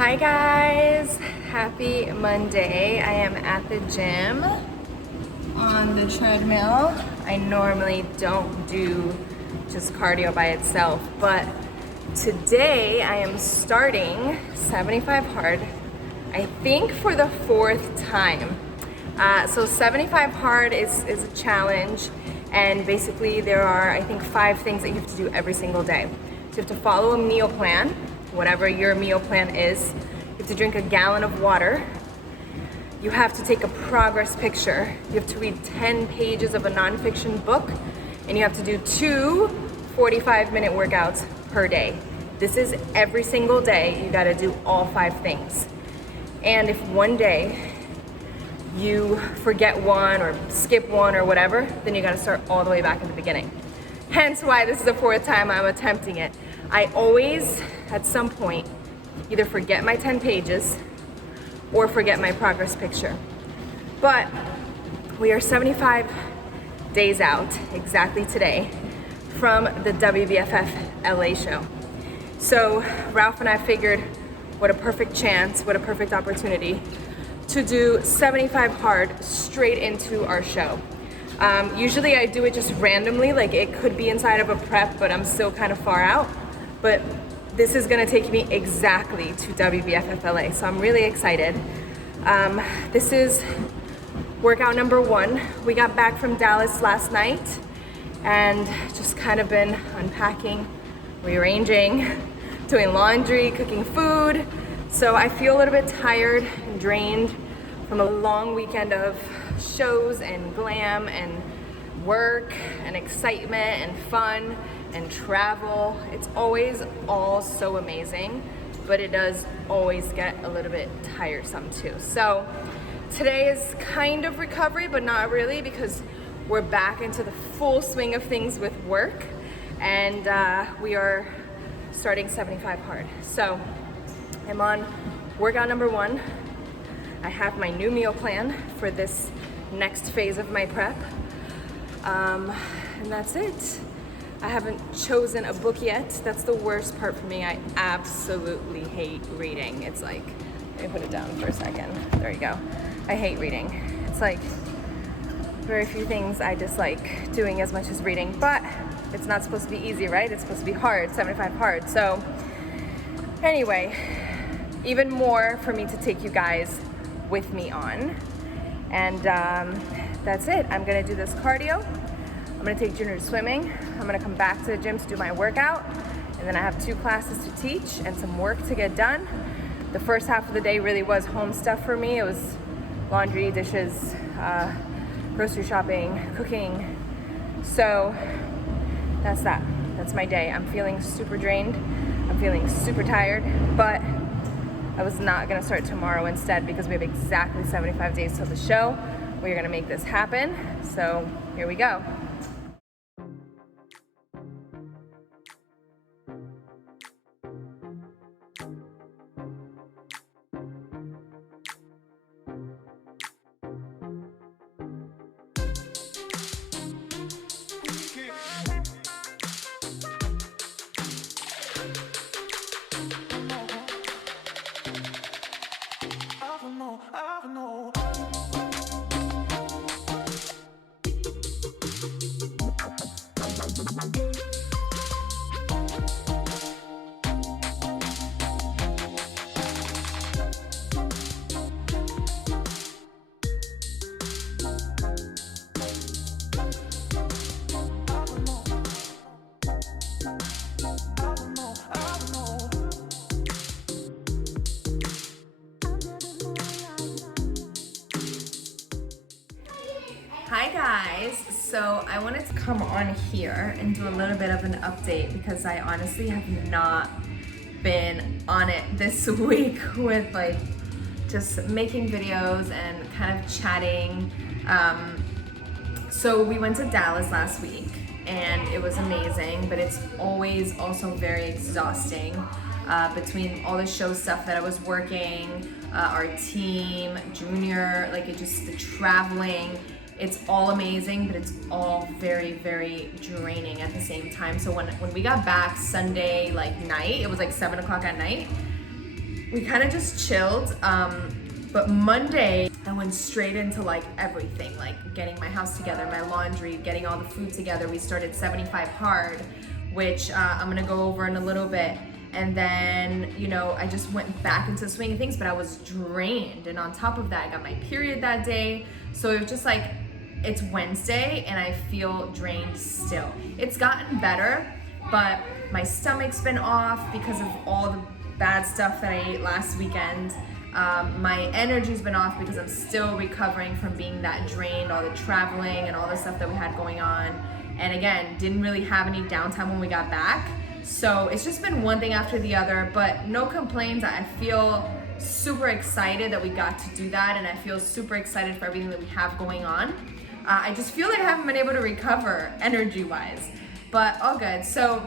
Hi guys, happy Monday. I am at the gym on the treadmill. I normally don't do just cardio by itself, but today I am starting 75 hard, I think for the fourth time. So 75 hard is a challenge, and basically there are, I think, 5 things that you have to do every single day. So you have to follow a meal plan, whatever your meal plan is. You have to drink a gallon of water. You have to take a progress picture. You have to read 10 pages of a nonfiction book, and you have to do 2 45-minute workouts per day. This is every single day. You gotta do all 5 things. And if one day you forget one or skip one or whatever, then you gotta start all the way back at the beginning. Hence why this is the 4th time I'm attempting it. I always, at some point, either forget my 10 pages or forget my progress picture. But we are 75 days out, exactly today, from the WBFF LA show. So Ralph and I figured what a perfect chance, what a perfect opportunity to do 75 hard straight into our show. Usually I do it just randomly, like it could be inside of a prep, but I'm still kind of far out. But this is gonna take me exactly to WBFF LA, so I'm really excited. This is workout number 1. We got back from Dallas last night and just kind of been unpacking, rearranging, doing laundry, cooking food. So I feel a little bit tired and drained from a long weekend of shows and glam and work and excitement and fun and travel. It's always all so amazing, but it does always get a little bit tiresome too. So today is kind of recovery, but not really, because we're back into the full swing of things with work, and we are starting 75 hard. So I'm on workout number 1. I have my new meal plan for this next phase of my prep, and that's it. I haven't chosen a book yet. That's the worst part for me. I absolutely hate reading. It's like, let me put it down for a second. There you go. I hate reading. It's like very few things I dislike doing as much as reading, but it's not supposed to be easy, right? It's supposed to be hard, 75 hard. So anyway, even more for me to take you guys with me on. And that's it. I'm gonna do this cardio. I'm gonna take Junior to swimming. I'm gonna come back to the gym to do my workout. And then I have 2 classes to teach and some work to get done. The first half of the day really was home stuff for me. It was laundry, dishes, grocery shopping, cooking. So that's that. That's my day. I'm feeling super drained. I'm feeling super tired, but I was not gonna start tomorrow instead, because we have exactly 75 days till the show. We're gonna make this happen. So here we go. Hi guys, so I wanted to come on here and do a little bit of an update, because I honestly have not been on it this week with like just making videos and kind of chatting. So we went to Dallas last week and it was amazing, but it's always also very exhausting between all the show stuff that I was working, our team, Junior, like the traveling. It's all amazing, but it's all very, very draining at the same time. So when we got back Sunday night, it was like 7 o'clock at night, we kind of just chilled. But Monday, I went straight into like everything, like getting my house together, my laundry, getting all the food together. We started 75 hard, which I'm gonna go over in a little bit. And then, you know, I just went back into the swing of things, but I was drained. And on top of that, I got my period that day. So it was just like, it's Wednesday and I feel drained still. It's gotten better, but my stomach's been off because of all the bad stuff that I ate last weekend. My energy's been off because I'm still recovering from being that drained, all the traveling and all the stuff that we had going on. And again, didn't really have any downtime when we got back. So it's just been one thing after the other, but no complaints. I feel super excited that we got to do that, and I feel super excited for everything that we have going on. I just feel like I haven't been able to recover energy-wise, but all good. So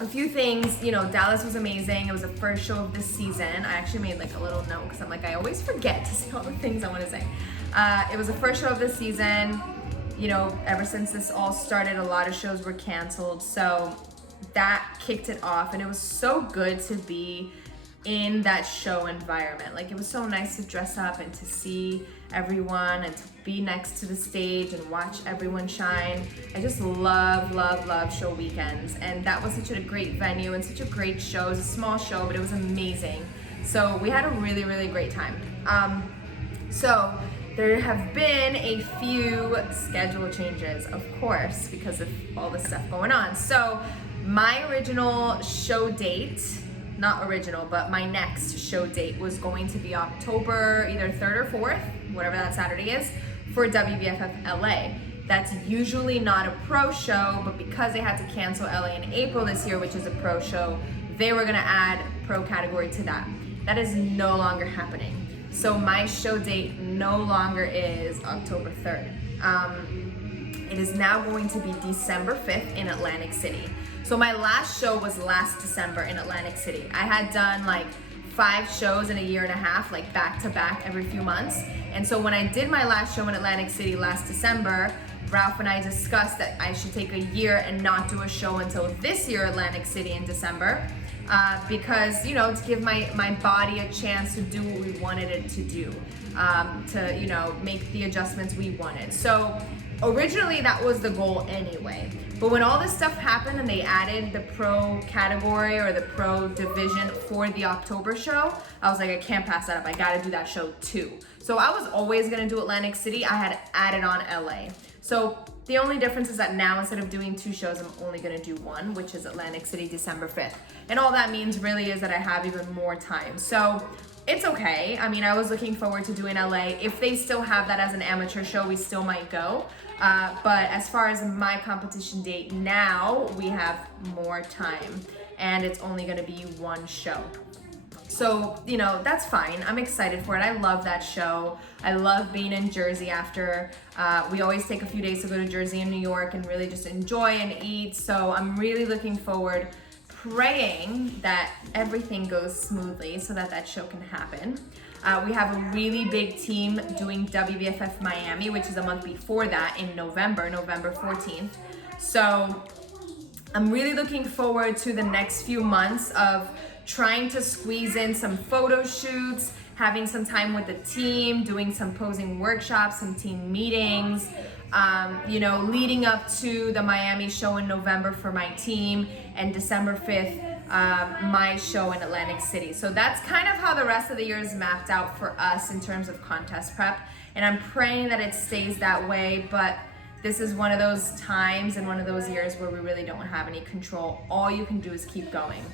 a few things, you know, Dallas was amazing. It was the first show of this season. I actually made like a little note because I'm like, I always forget to say all the things I want to say. It was the first show of the season. You know, ever since this all started, a lot of shows were canceled. So that kicked it off, and it was so good to be in that show environment. Like, it was so nice to dress up and to see everyone and to be next to the stage and watch everyone shine. I just love show weekends, and that was such a great venue and such a great show. It was a small show, but it was amazing. So we had a really great time. So there have been a few schedule changes, of course, because of all the stuff going on. So my original show date, not original, but my next show date was going to be October either 3rd or 4th, whatever that Saturday is, for WBFF LA. That's usually not a pro show, but because they had to cancel LA in April this year, which is a pro show, they were gonna add pro category to that. That is no longer happening. So my show date no longer is October 3rd. It is now going to be December 5th in Atlantic City. So my last show was last December in Atlantic City. I had done like 5 shows in a year and a half, like back to back every few months. And so when I did my last show in Atlantic City last December, Ralph and I discussed that I should take a year and not do a show until this year, Atlantic City in December, because, you know, to give my body a chance to do what we wanted it to do, to, you know, make the adjustments we wanted. So originally that was the goal anyway. But when all this stuff happened and they added the pro category or the pro division for the October show, I was like, I can't pass that up. I gotta do that show too. So I was always gonna do Atlantic City. I had added on LA. So the only difference is that now instead of doing 2 shows, I'm only gonna do 1, which is Atlantic City, December 5th. And all that means really is that I have even more time. So it's okay. I mean, I was looking forward to doing LA. If they still have that as an amateur show, we still might go. But as far as my competition date now, we have more time and it's only gonna be 1 show. So, you know, that's fine. I'm excited for it. I love that show. I love being in Jersey after. We always take a few days to go to Jersey and New York and really just enjoy and eat. So I'm really looking forward, praying that everything goes smoothly so that that show can happen. We have a really big team doing WBFF Miami, which is a month before that in November 14th. So I'm really looking forward to the next few months of trying to squeeze in some photo shoots, having some time with the team, doing some posing workshops, some team meetings, you know, leading up to the Miami show in November for my team, and December 5th, my show in Atlantic City. So that's kind of how the rest of the year is mapped out for us in terms of contest prep. And I'm praying that it stays that way, but this is one of those times and one of those years where we really don't have any control. All you can do is keep going.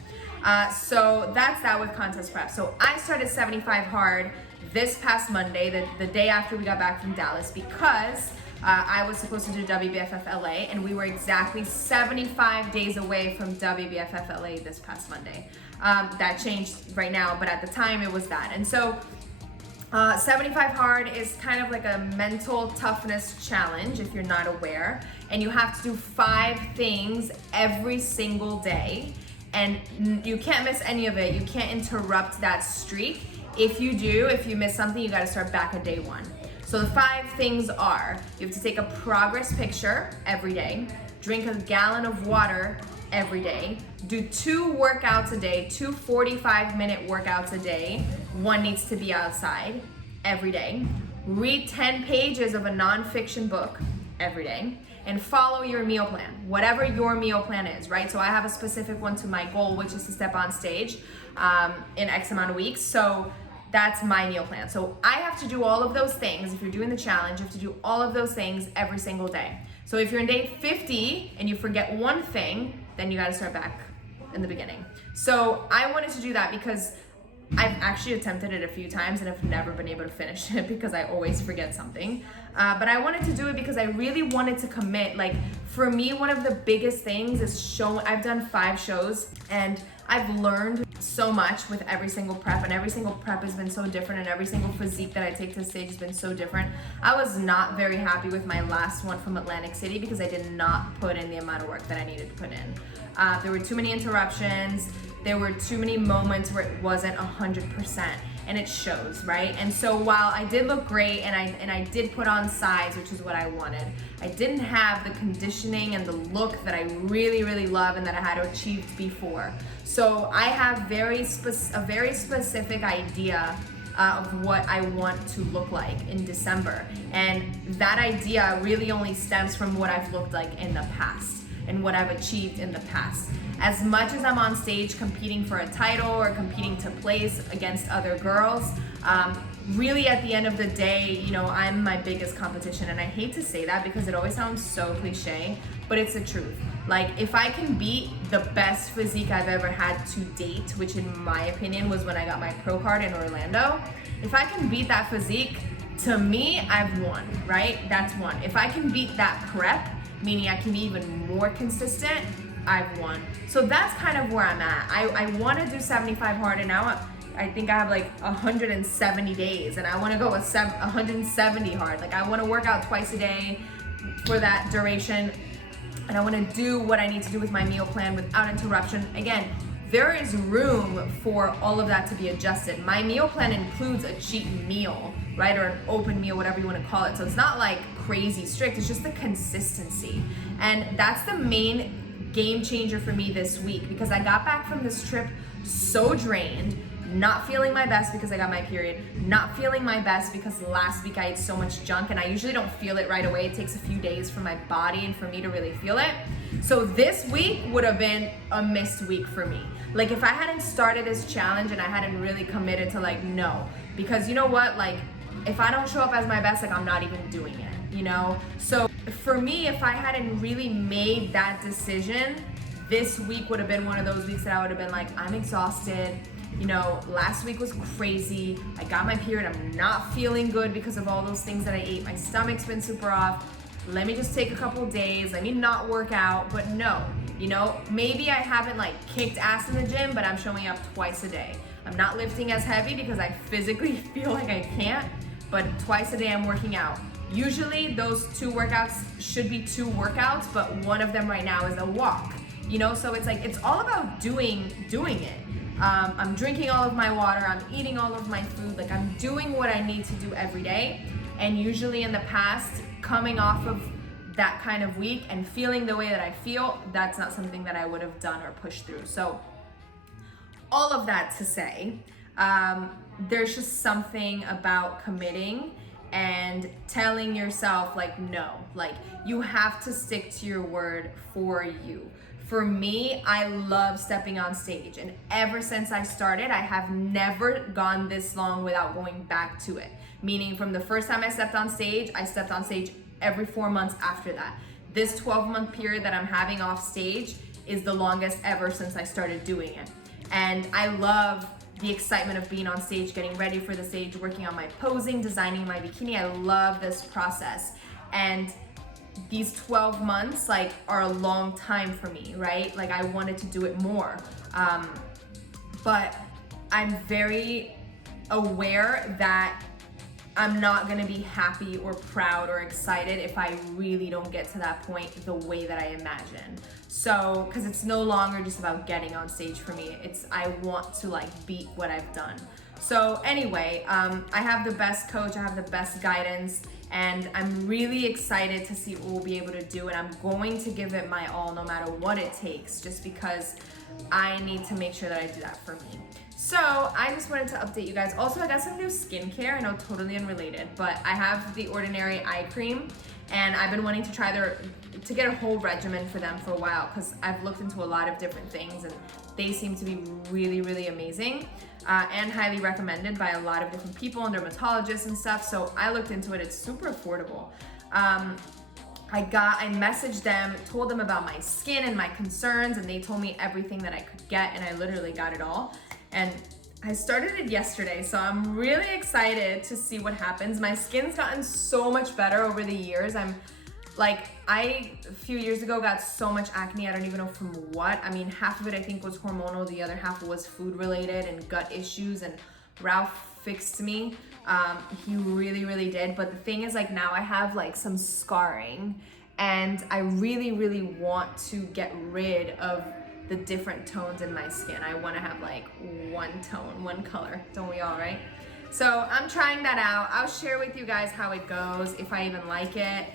So that's that with contest prep. So I started 75 hard this past Monday, the day after we got back from Dallas, because I was supposed to do WBFF LA, and we were exactly 75 days away from WBFF LA this past Monday. That changed right now, but at the time it was that. And so 75 hard is kind of like a mental toughness challenge if you're not aware, and you have to do 5 things every single day, and you can't miss any of it. You can't interrupt that streak. If you do, if you miss something, you gotta start back at day 1. So the 5 things are, you have to take a progress picture every day, drink a gallon of water every day. Do 2 workouts a day, 2 45-minute workouts a day. One needs to be outside every day. Read 10 pages of a nonfiction book every day. And follow your meal plan, whatever your meal plan is, right? So I have a specific one to my goal, which is to step on stage in X amount of weeks. So that's my meal plan. So I have to do all of those things. If you're doing the challenge, you have to do all of those things every single day. So if you're in day 50 and you forget one thing, then you gotta start back in the beginning. So I wanted to do that because I've actually attempted it a few times and have never been able to finish it because I always forget something. But I wanted to do it because I really wanted to commit. Like for me, one of the biggest things is I've done 5 shows and I've learned so much with every single prep, and every single prep has been so different, and every single physique that I take to the stage has been so different. I was not very happy with my last one from Atlantic City because I did not put in the amount of work that I needed to put in. There were too many interruptions. There were too many moments where it wasn't 100%, and it shows, right? And so while I did look great and I did put on size, which is what I wanted, I didn't have the conditioning and the look that I really, really love and that I had achieved before. So I have a very specific idea of what I want to look like in December. And that idea really only stems from what I've looked like in the past and what I've achieved in the past. As much as I'm on stage competing for a title or competing to place against other girls, really at the end of the day, you know, I'm my biggest competition. And I hate to say that because it always sounds so cliche, but it's the truth. Like if I can beat the best physique I've ever had to date, which in my opinion was when I got my pro card in Orlando, if I can beat that physique, to me, I've won, right? That's one. If I can beat that prep, meaning I can be even more consistent, I've won. So that's kind of where I'm at. I want to do 75 hard, and now I think I have like 170 days, and I want to go with 170 hard. Like I want to work out twice a day for that duration, and I want to do what I need to do with my meal plan without interruption. Again, there is room for all of that to be adjusted. My meal plan includes a cheat meal, right? Or an open meal, whatever you want to call it. So it's not like crazy strict, it's just the consistency. And that's the main game changer for me this week, because I got back from this trip so drained, not feeling my best because I got my period, not feeling my best because last week I ate so much junk, and I usually don't feel it right away. It takes a few days for my body and for me to really feel it. So this week would have been a missed week for me. Like if I hadn't started this challenge and I hadn't really committed to like, no, because you know what, like if I don't show up as my best, like I'm not even doing it, you know? So for me, if I hadn't really made that decision, this week would have been one of those weeks that I would have been like, I'm exhausted. You know, last week was crazy. I got my period. I'm not feeling good because of all those things that I ate. My stomach's been super off. Let me just take a couple days. Let me not work out. But no, you know, maybe I haven't like kicked ass in the gym, but I'm showing up twice a day. I'm not lifting as heavy because I physically feel like I can't, but twice a day I'm working out. Usually those 2 workouts should be 2 workouts, but one of them right now is a walk, you know? So it's like, it's all about doing it. I'm drinking all of my water, I'm eating all of my food, like I'm doing what I need to do every day. And usually in the past, coming off of that kind of week and feeling the way that I feel, that's not something that I would have done or pushed through. So all of that to say, there's just something about committing and telling yourself like, no, like you have to stick to your word for you. For me, I love stepping on stage, and ever since I started, I have never gone this long without going back to it. Meaning from the first time I stepped on stage every 4 months after that. This 12-month period that I'm having off stage is the longest ever since I started doing it. And I love the excitement of being on stage, getting ready for the stage, working on my posing, designing my bikini. I love this process. And these 12 months like are a long time for me, right? Like I wanted to do it more. But I'm very aware that I'm not gonna be happy or proud or excited if I really don't get to that point the way that I imagine. So, because it's no longer just about getting on stage for me. I want to like beat what I've done. So anyway, I have the best coach, I have the best guidance, and I'm really excited to see what we'll be able to do, and I'm going to give it my all no matter what it takes, just because I need to make sure that I do that for me. So I just wanted to update you guys. Also, I got some new skincare. I know, totally unrelated, but I have the Ordinary eye cream, and I've been wanting to try to get a whole regimen for them for a while, because I've looked into a lot of different things and they seem to be really, really amazing and highly recommended by a lot of different people and dermatologists and stuff. So I looked into it. It's super affordable. I messaged them, told them about my skin and my concerns, and they told me everything that I could get, and I literally got it all. And I started it yesterday, so I'm really excited to see what happens. My skin's gotten so much better over the years. A few years ago got so much acne, I don't even know from what. I mean, half of it I think was hormonal, the other half was food related and gut issues, and Ralph fixed me. He really, really did. But the thing is, like, now I have like some scarring, and I really, really want to get rid of the different tones in my skin. I want to have like one tone, one color. Don't we all, right? So I'm trying that out. I'll share with you guys how it goes, if I even like it.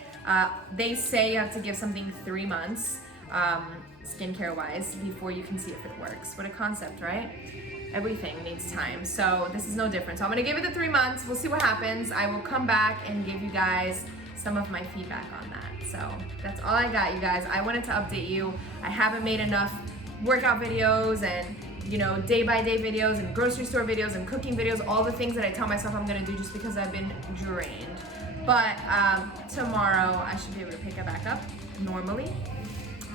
They say you have to give something 3 months, skincare wise, before you can see if it works. What a concept, right? Everything needs time. So this is no different. So I'm gonna give it the 3 months. We'll see what happens. I will come back and give you guys some of my feedback on that. So that's all I got, you guys. I wanted to update you. I haven't made enough workout videos and, you know, day-by-day videos and grocery store videos and cooking videos, all the things that I tell myself I'm gonna do just because I've been drained. But tomorrow I should be able to pick it back up normally,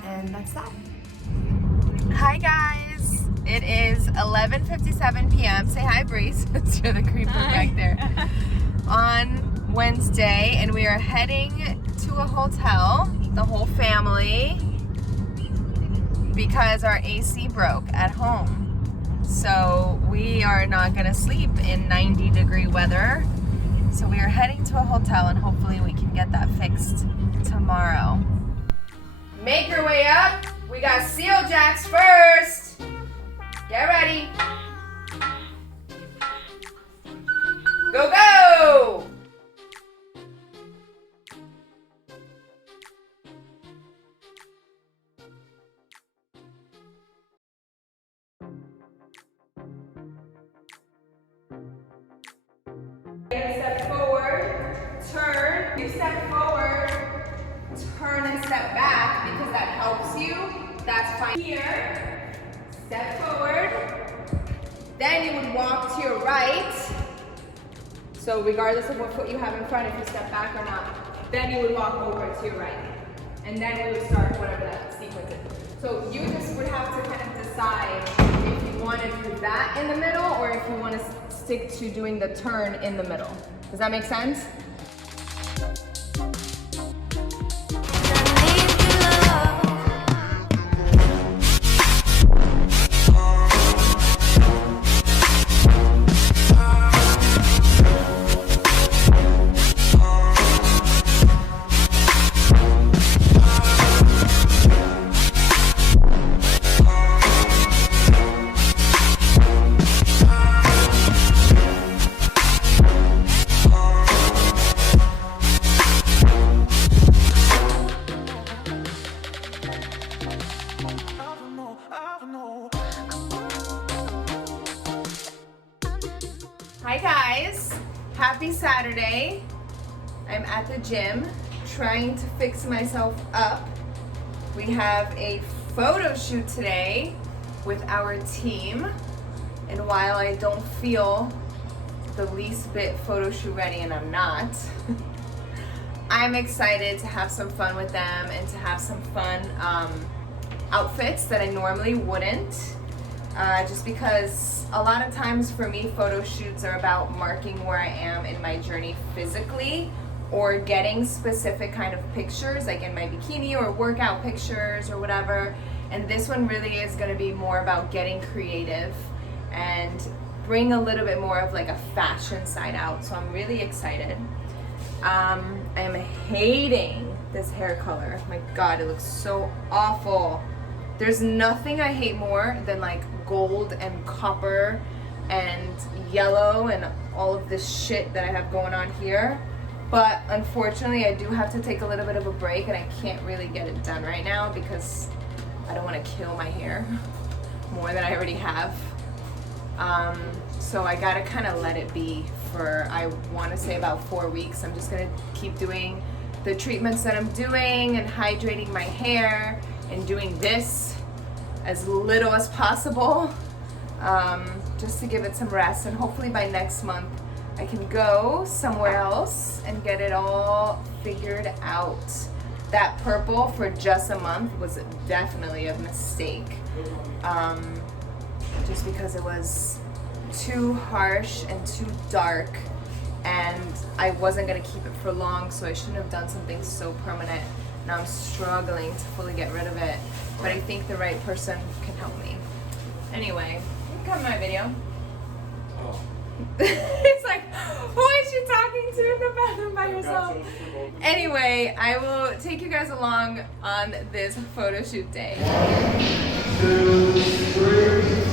and that's that. Hi guys, it is 11:57 p.m. Say hi, Breeze. You're the creeper back there. On Wednesday, and we are heading to a hotel, the whole family, because our AC broke at home. So we are not gonna sleep in 90-degree weather. So we are heading to a hotel, and hopefully we can get that fixed tomorrow. Make your way up. We got Seal Jacks first. Get ready. Go, go! Step forward, turn. You step forward, turn and step back, because that helps you. That's fine. Here, step forward. Then you would walk to your right. So regardless of what foot you have in front, if you step back or not, then you would walk over to your right. And then we would start whatever that sequence is. So you just would have to kind of decide if you want to do that in the middle, or if you want to stick to doing the turn in the middle. Does that make sense? Hi guys, happy Saturday. I'm at the gym trying to fix myself up. We have a photo shoot today with our team, and while I don't feel the least bit photo shoot ready, and I'm not, I'm excited to have some fun with them and to have some fun outfits that I normally wouldn't. Just because a lot of times for me, photo shoots are about marking where I am in my journey physically, or getting specific kind of pictures, like in my bikini or workout pictures or whatever. And this one really is going to be more about getting creative and bring a little bit more of like a fashion side out. So I'm really excited. I am hating this hair color. My God, it looks so awful. There's nothing I hate more than like gold and copper and yellow and all of this shit that I have going on here. But unfortunately, I do have to take a little bit of a break, and I can't really get it done right now because I don't want to kill my hair more than I already have. So I gotta kind of let it be for, I want to say, about 4 weeks. I'm just gonna keep doing the treatments that I'm doing and hydrating my hair and doing this as little as possible, just to give it some rest. And hopefully by next month I can go somewhere else and get it all figured out. That purple for just a month was definitely a mistake, just because it was too harsh and too dark, and I wasn't gonna keep it for long, so I shouldn't have done something so permanent. Now I'm struggling to fully get rid of it, but I think the right person can help me. Anyway, you can come to my video. Oh. It's like, who is she talking to in the bathroom by herself? Anyway, I will take you guys along on this photo shoot day. 1, 2, 3.